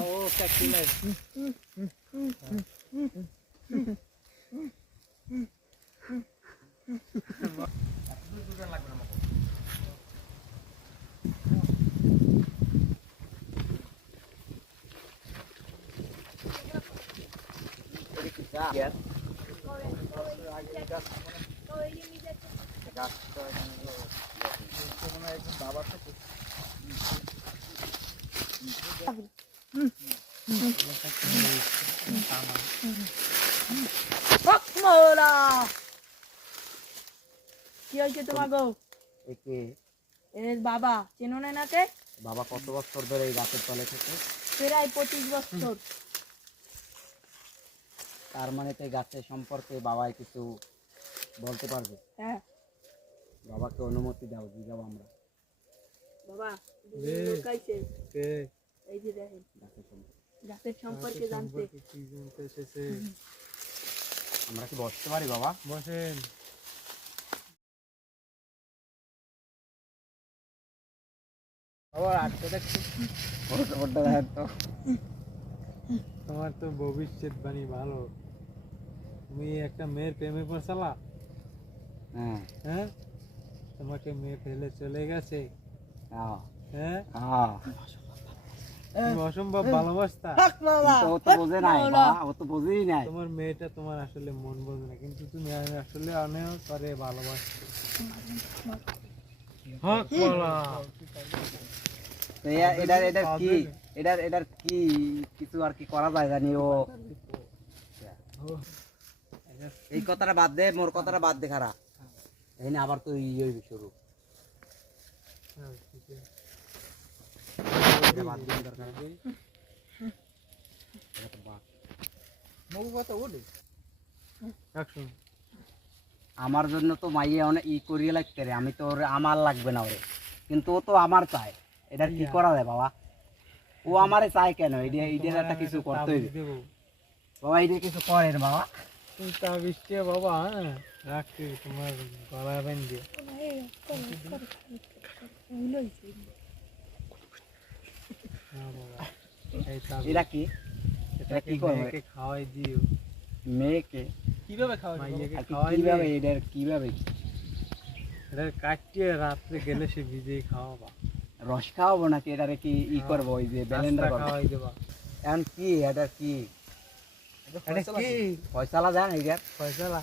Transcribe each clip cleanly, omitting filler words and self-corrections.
ও ক্যাকটিলার কি হয়েছে তোমার গো? একে এর বাবা চেনো না নাকে? বাবা কত বছর ধরে এই গাছের তলে থেকে? প্রায় 25 বছর। তার মানে তো এই গাছের সম্পর্কে বাবাই কিছু বলতে পারবে? হ্যাঁ বাবাকে অনুমতি দাও, জিগাও আমরা বাবা কাইছে কে এই যে দেখেন গাছের সম্পর্কে জানতে কি জানতে এসেছে। আমরা কি বসতে পারি বাবা? বসেন। আবার আটকে দেখছি ওটা দেখেন তো। তোমার তো ভবিষ্যৎবাণী ভালো। তুমি একটা মেয়ের প্রেমে পড়ছালা? হ্যাঁ হ্যাঁ, তোমাকে মেয়ে ফেলে চলে গেছে। হ্যাঁ হ্যাঁ, হ্যাঁ তুমি অসম্ভব ভালোবাসতা। ও তো বোঝে নাই বাবা, ও তো বোঝেই নাই। তোমার মেয়েটা তোমার আসলে মন বোঝে না, কিন্তু তুমি আসলে অনেক করে ভালোবাসছো। হক বলা। তো এটার কি এটার কি কিছু আর কি করা যায় জানি? ও এই কথাটা বাদ দে, মোর কথাটা বাদ দে খারাপ। এই না আবার তো ইয়ে হইবে শুরু। এটা বাদ দিন দরকার নেই। এটা তো বাদ। মগু কথা ওরে। একশো। আমার জন্য তো মাইয়া অনেক ই করিয়ে লাগতে রে, আমি তো ওরে আমার লাগবে না ওরে, কিন্তু ও তো আমার চায়। এটার কি করা যায় বাবা? ও আমারে চায় কেন? এইটার একটা কিছু করতে হইবে বাবা। এইটা কিছু করেন বাবা। তুমি তা বৃষ্টি বাবা। হ্যাঁ রাখছি তোমার গলায় বেঁধে। এটা কি? এটা কি করবে? মেয়েকে খাওয়াই দিও। মেয়েকে কিভাবে খাওয়াই? মাইয়াকে আর কি খাওয়াই কিভাবে? দিও। এটার কিভাবে? এটা কাটিয়ে রাত্রে গেলে সে ভিজেই খাওয়াবা। রস খাওয়াবো নাকি এটারে কি ই করবো? ওই যে ব্যালেন্ডার নাস্তা করবো? খাওয়াই দেবা। এখন কি এটা কি এটা কি ফয়সালা জান এটার? ফয়সালা?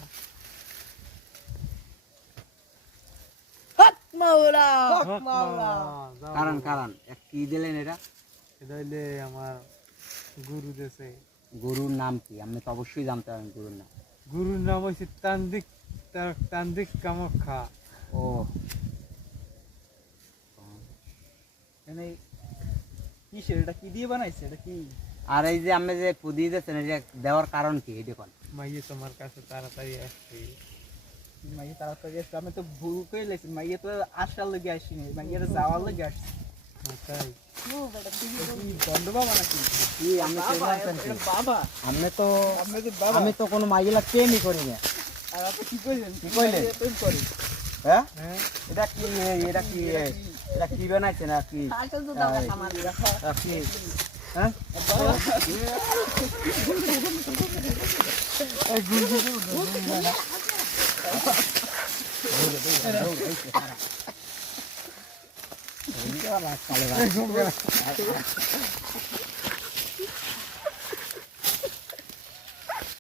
হক মাওলা হক মাওলা। যাও। কারণ এক কি দিলেন এটা? এটা হইলে আমার গুরু দেশে। গরুর নাম কি? আপনি তো অবশ্যই জানতে পারেন গরুর নাম। গুরুর নাম হচ্ছে তান্ত্রিক কামাখ্যা। ও মানে কি সেটা কি দিয়ে বানাইছে? এটা কি আর এই যে আমি যে পুদি দিয়েছেন, এটা দেওয়ার কারণ কি? এই দেখুন মাইয়ে তোমার কাছে তাড়াতাড়ি আসছে। মাইয়া তাড়াতাড়ি আসছে? আমি তো ভুল করে লেছি। মাইয়া তো আসার লেগে আসিনি, মাইয়া যাওয়ার লেগে আসছে। তাই কি বন্ধ বাবা নাকি? কি আপনি কে জানতেন কি? বাবা আমি তো আপনাদের বাবা। আমি তো কোনো মাইলা প্রেমই করি না। আর আপনি কি কইলেন? কি কইলেন? প্রেম করে। হ্যাঁ হ্যাঁ এটা কি? এটা কি বানাইছে না কি? আসল তো দাও আমার কি হ্যাঁ? এই